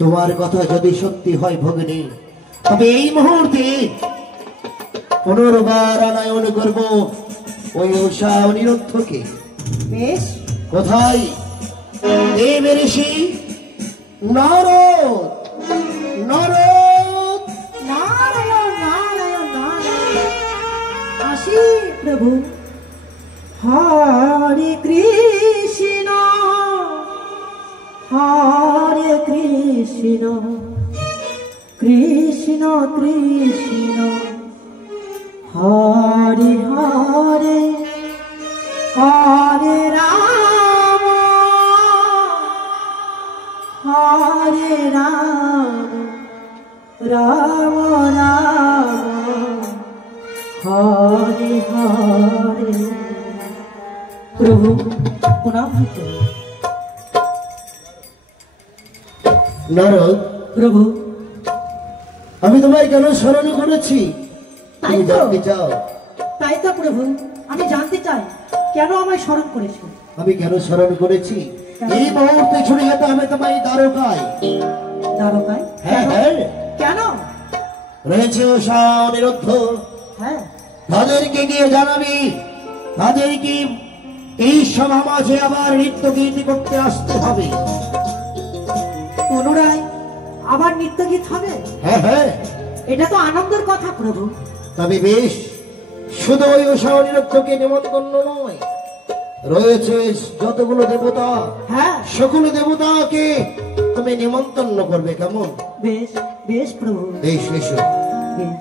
তোমার কথা যদি সত্যি হয় ভগিনী, তবে এই মুহূর্তে পুনর্বার আনায়ন করব ওই উষা অনিরুদ্ধকে। বেশ, কোথায়? দেবের ঋষি নারদ, নারদ। নারায়ণ নারায়ণ নারায়ণ। আসি প্রভু। হরে কৃষ্ণ হরে কৃষ্ণ কৃষ্ণ কৃষ্ণ হরে হরে হরে রাম হরে রাম রাম রাম হরে হরে। প্রভু প্রণাম করুন। নারদ, প্রভু আমি তোমায় কেন স্মরণ করেছি তাই তুমি তো। জানতে চাও? তাই তো প্রভু, আমি জানতে চাই কেন আমায় স্মরণ করেছো? আমি কেন স্মরণ করেছি? এই মুহূর্তে ছুটে যেতে হবে তোমায় দ্বারকায়। দ্বারকায়? হ্যাঁ হ্যাঁ, কেন? রয়েছে উষা অনিরুদ্ধ, হ্যাঁ, তাদেরকে গিয়ে জানাবি, তাদেরকে এই সভা মাঝে আবার নৃত্য গীতি করতে আসতে হবে। পুনরায় আবার নৃত্য গীত হবে? হ্যাঁ হ্যাঁ, এটা তো আনন্দের কথা প্রভু। তবে বেশ, শুধু ওই উষা অনিরুদ্ধকে নিমন্ত্রণ নয়, রয়েছে যতগুলো দেবতা, হ্যাঁ সকল দেবতাকে তুমি নিমন্ত্রণ করবে। কেমন? বেশ বেশ প্রভু, বেশ, এসো বেশ।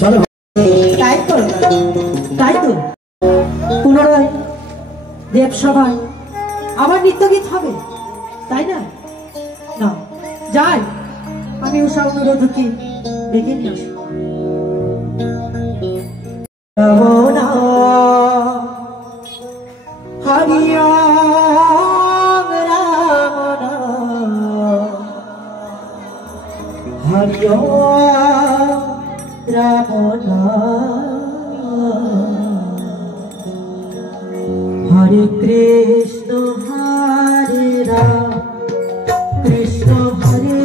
চলো। তাই তো, তাই তো। পুনরায় দেবসভায় আবার নৃত্য গীত হবে, তাই না? না, যাই, আমি উষা অনুরোধকে ডেকে নিয়ে আসি। রমনা হরি ওম রমনা হরি ওম রমনা হরে কৃষ্ণ হরে রাম কৃষ্ণ হরে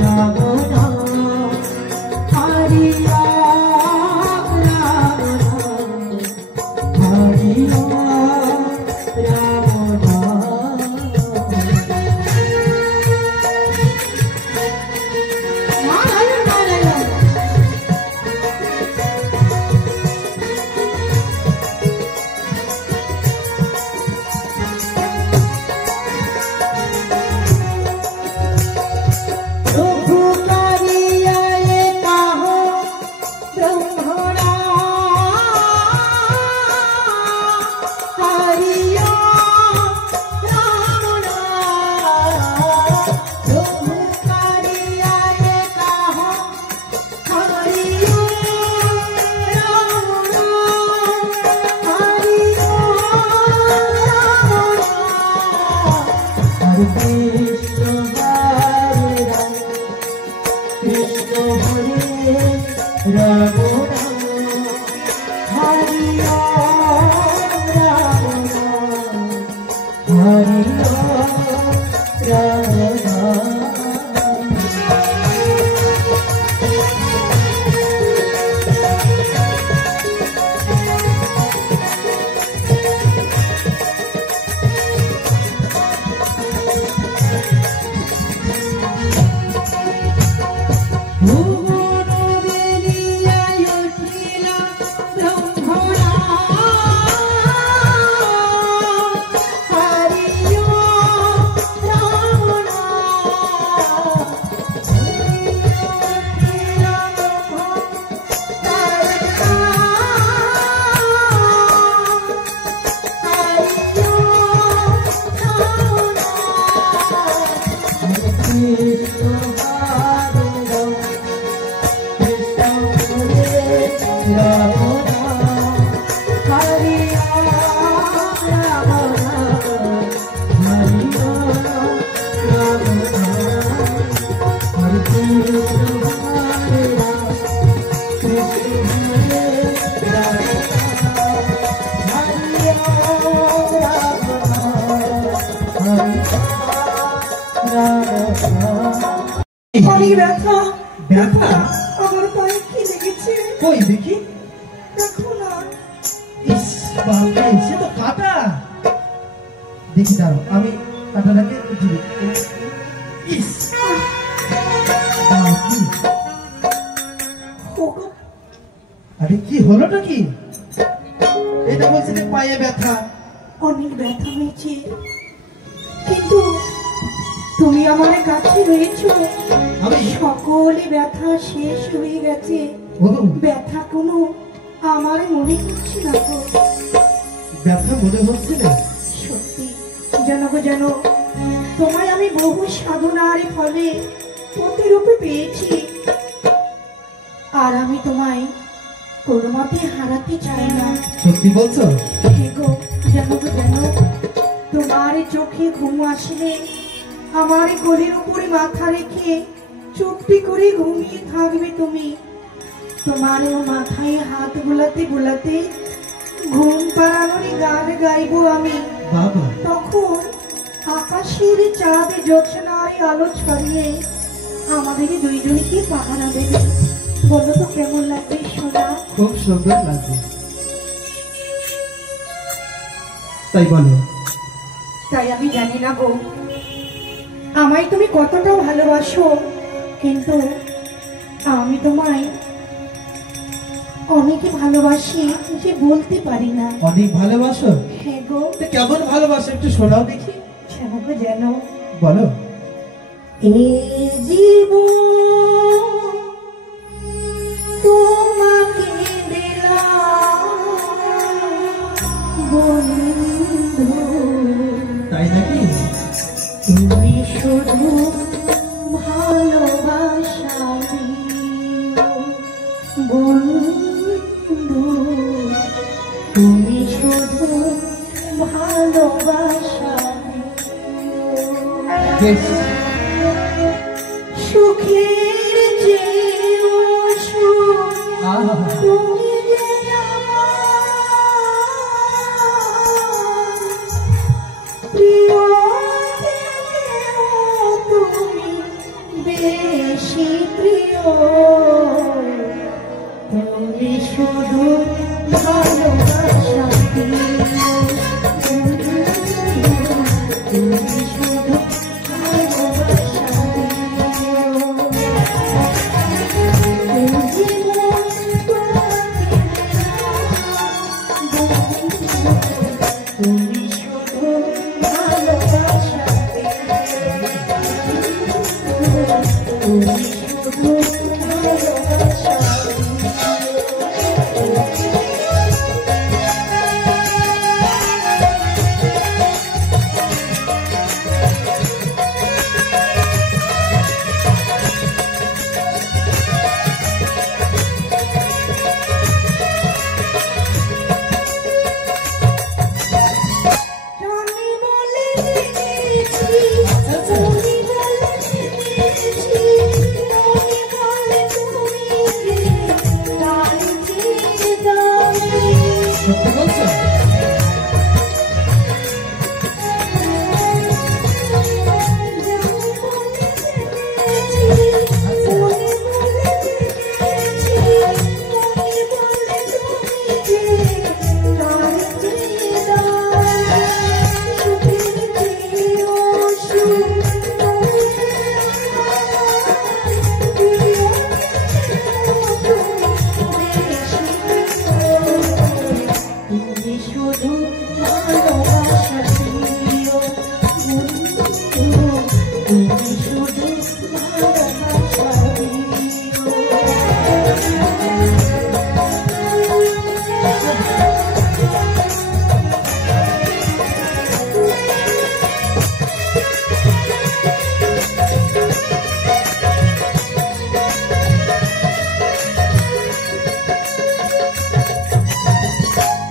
রাম রাম হরি রাম রাম রাম হরি রাম রাম রাম। নারায়ণ নারায়ণ। Hare Rama ব্যথা ব্যথা? আমার পায়ে কি লেগেছে কই দেখি। দেখো না। ইস বাবা, সে তো কাটা। দেখি দাঁড়ো, আমি কাটাটাকে উঠিয়ে দিই। ইস বাবা, কি? ওগো, আরে কি হলোটা কি? এটা বলছে যে পায়ে ব্যথা। অনেক ব্যথা হয়েছে, কিন্তু তুমি আমার কাছে রয়েছো। আমি সকলে ব্যথা শেষ হয়ে গেছে। ও, ব্যথা কোনো আমার মনে হচ্ছে না গো। ব্যথা মনে হচ্ছে না? সত্যি যেন গো, যেন তোমায় আমি বহু সাধনার ফলে প্রতিরূপে পেয়েছি, আর আমি তোমায় কোনো মতে হারাতে চাই না। সত্যি বলছো? হে গো, যেন গো, যেন তোমার চোখে ঘুম আসলে আমার কোলের উপরে মাথা রেখে চুপটি করে ঘুমিয়ে থাকবে তুমি। তোমার ও মাথায় হাত বুলাতে বুলাতে ঘুম পাড়ানোর গান গাইবো আমি। বাবা, তখন আকাশের চাঁদ জ্যোৎস্নার আলো ছড়িয়ে আমাদের দুইজনকে পাহারা দেবে। বলো তো কেমন লাগবে সোনা? খুব সুন্দর লাগবে। তাই বলো। তাই আমি জানি না গো, আমায় তুমি কতটা ভালোবাসো, কিন্তু আমি তোমায় অনেকে ভালোবাসি যে বলতে পারি না। অনেক ভালোবাসো? হ্যাঁ গো। তো কেমন ভালোবাসো একটু শোনাও দেখি। যেন গো, যেন বলো। এ জীবন তোমাকে দিলাম বন্ধু, তাই নাকি? তুমি শুধু ভালোবাসা দিও বন্ধু, তুমি শুধু ভালোবাসা দিও। বেশ, সুখের চেয়েও সুখ আহা, তুমি যে আমার প্রিয় থেকেও তুমি বেশি প্রিয়, তুমি শুধু ভালোবাসা দিও, তুমি শুধু ভালোবাসা দিও। জীবন তুমি শুধু ভালোবাসা দিও, তুমি শুধু ভালোবাসা জানি বলে জেনেছি, তুমি বলে জেনেছি, মনে বলে তুমি যে তাই চেয়ে যাবে। সত্যি বলছো? শুধু ভালোবাসা দিও বন্ধু, তুমি শুধু ভালোবাসা দিও।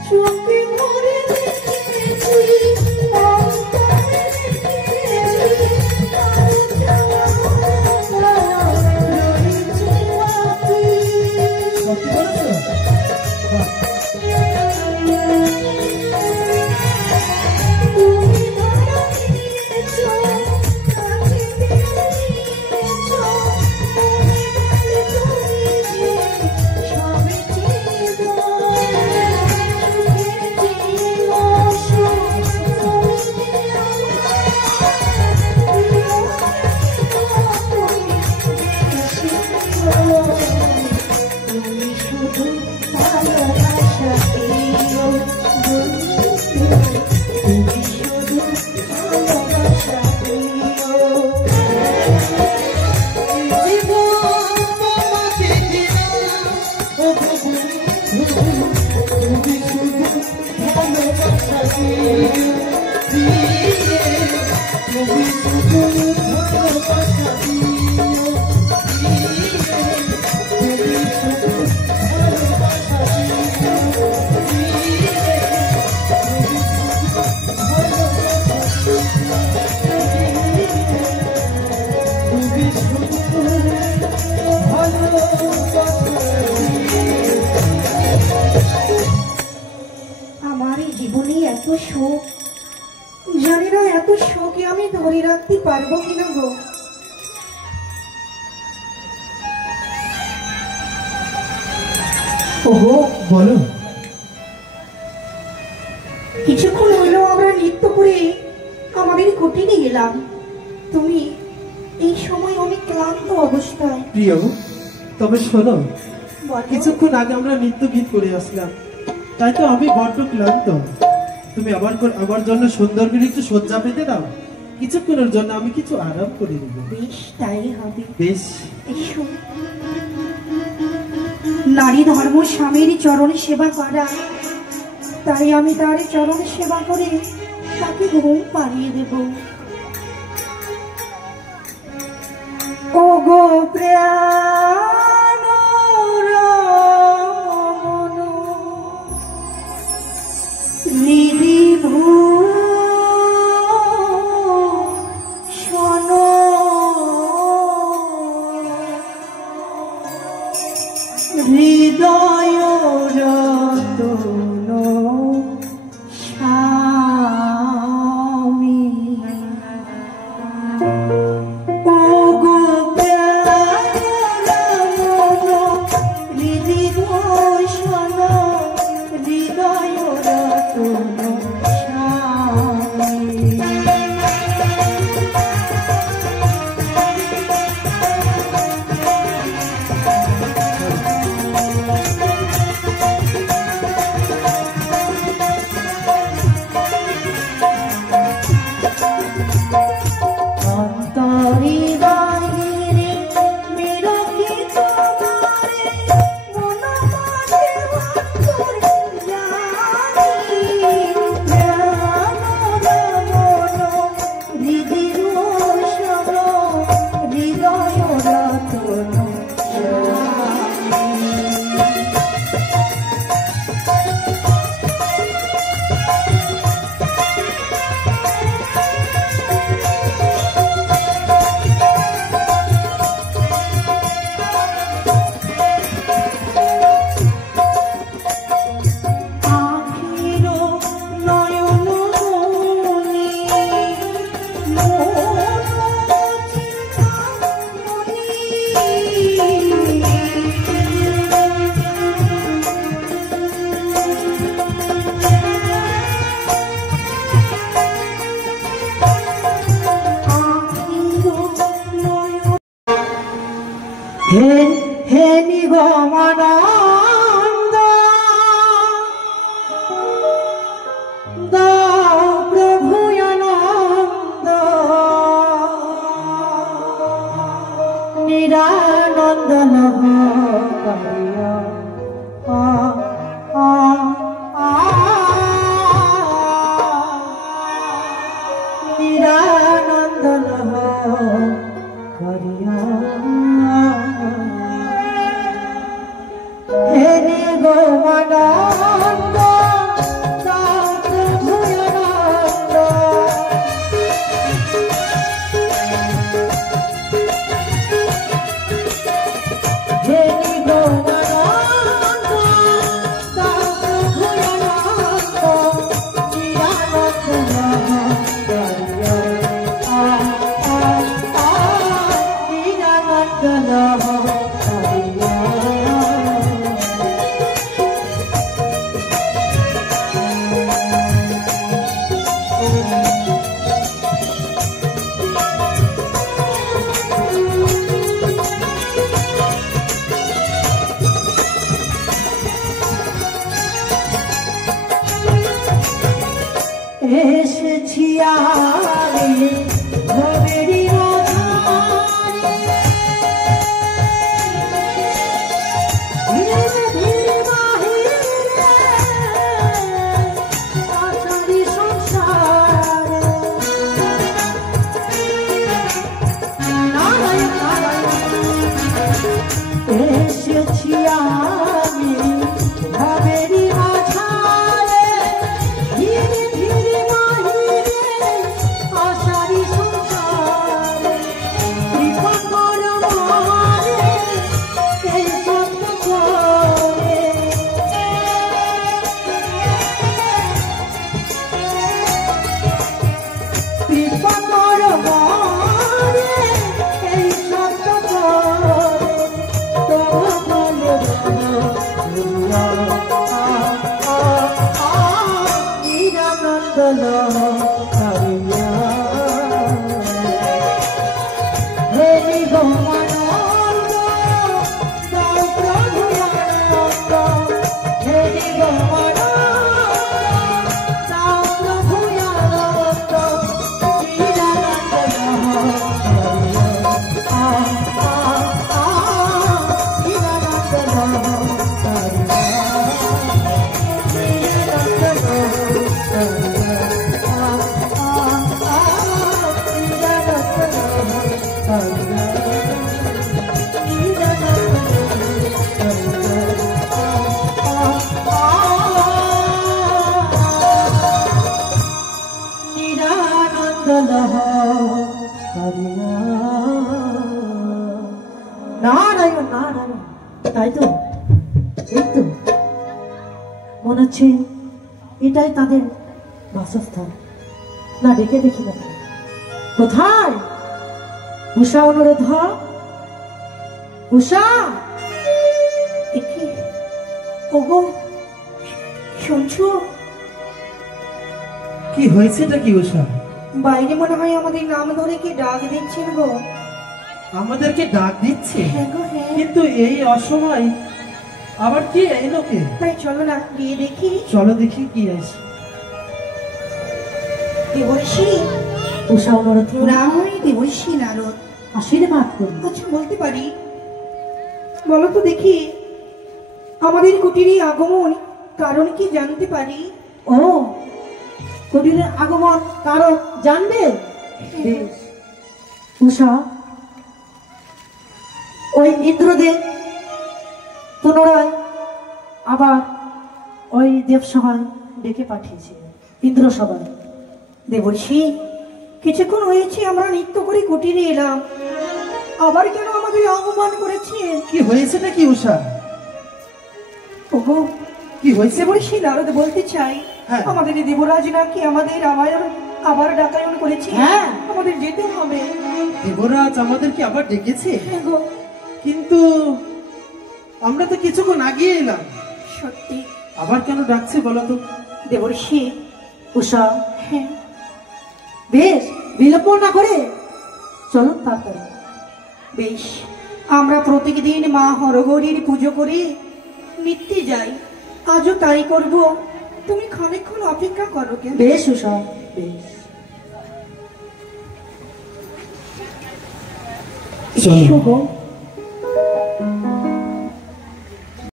চোখে ভরে দেখেছি অন্তরে পারবো কিনা গো। ওহো বলো। কিছুক্ষণ হইল আমরা নৃত্য করে আমাদের কুটিরে গেলাম, তুমি এই সময় অনেক ক্লান্ত অবস্থায়। প্রিয় তবে শোনো, বলো। কিছুক্ষণ আগে আমরা নৃত্য গীত করে আসলাম, তাই তো আমি বড্ড ক্লান্ত। তুমি আমার জন্য সুন্দর করে একটু শয্যা পেতে দাও, কিছুক্ষণের জন্য আমি কিছু আরাম করে নেব। বেশ তাই হবে। বেশ। এসো। নারী ধর্ম স্বামীর চরণ সেবা করা, তাই আমি তার চরণ সেবা করে তাকে ঘুম পাড়িয়ে দেব। ও গো প্রাণ রমণ নিধি ভূষণ হৃদয় রতন স্বামী। ও গো প্রাণ রমণ হৃদি ভূষণ হৃদয় রতন স্বামী। হে নিগমানন্দ দাও প্রভু আনন্দ, নিরানন্দ লহ করিয়া নিরানন্দ লহ করিয়া। হে নিগমানন্দ দাও প্রভু আনন্দ, হে নিগমানন্দ দাও প্রভু আনন্দ, নিরানন্দ লহ করিয়া নিরানন্দ লহ করিয়া। এসেছি আরে ভবেরি আধারে, ধীরে ধীরে বাহিরে আচারি নারায়ণ নারায়ণ, তাই তো, এই তো মনে হচ্ছে এটাই তাদের বাসস্থান। না ডেকে দেখি না, কোথায় উষা? অনুরোধ, উষা, একি ওগো, শুনছো? কি হয়েছেটা কি উষা? বাইরে মনে হয় আমাদের নাম ধরে কি ডাক দিচ্ছেন গো। আমাদেরকে ডাক দিচ্ছে? হ্যাঁ গো, হ্যাঁ। কিন্তু এই অসময় আবার কি এলো কে? তাই চলো না গিয়ে দেখি। চলো দেখি কি আছে। দেবর্ষি, উষা অনুরোধ, রায় দেবর্ষি নারদ, আশীর্বাদ করি। আচ্ছা বলতে পারি, বলো তো দেখি আমাদের কুটিরে আগমন কারণ কি জানতে পারি? ও, কুটিরের আগমন কারণ জানবে? বেশ। উষা, ওই ইন্দ্রদেব পুনরায় আবার ওই দেবসভায় ডেকে পাঠিয়েছে, ইন্দ্র সভায়। দেবর্ষি, কিছুক্ষণ হয়েছে আমরা নৃত্য করে কুটিরে এলাম, আবার কেন আমাদের আগমন করেছেন? কি হয়েছেটা কি উষা? ওগো, কি হয়েছে? দেবর্ষি নারদ বলতে চাই, হ্যাঁ। আমাদের দেবরাজ নাকি আমাদের আবার ডাকায়ন করেছে। হ্যাঁ। আমাদের যেতে হবে। দেবরাজ আমাদেরকে আবার ডেকেছে? হ্যাঁ গো, কিন্তু আমরা তো কিছুক্ষণ আগিয়ে এলাম, সত্যি। আবার কেন ডাকছে বলো তো? দেবর্ষি, উষা, হ্যাঁ, বেশ, বিলম্ব না করে চলো তাড়াতাড়ি। বেশ। আমরা প্রত্যেকদিন মা হরগৌরীর পুজো করে নিত্যে যাই, আজও তাই করব। তুমি খানিকক্ষণ অপেক্ষা করো। কেন? বেশ উষা, বেশ। চলো। শুভ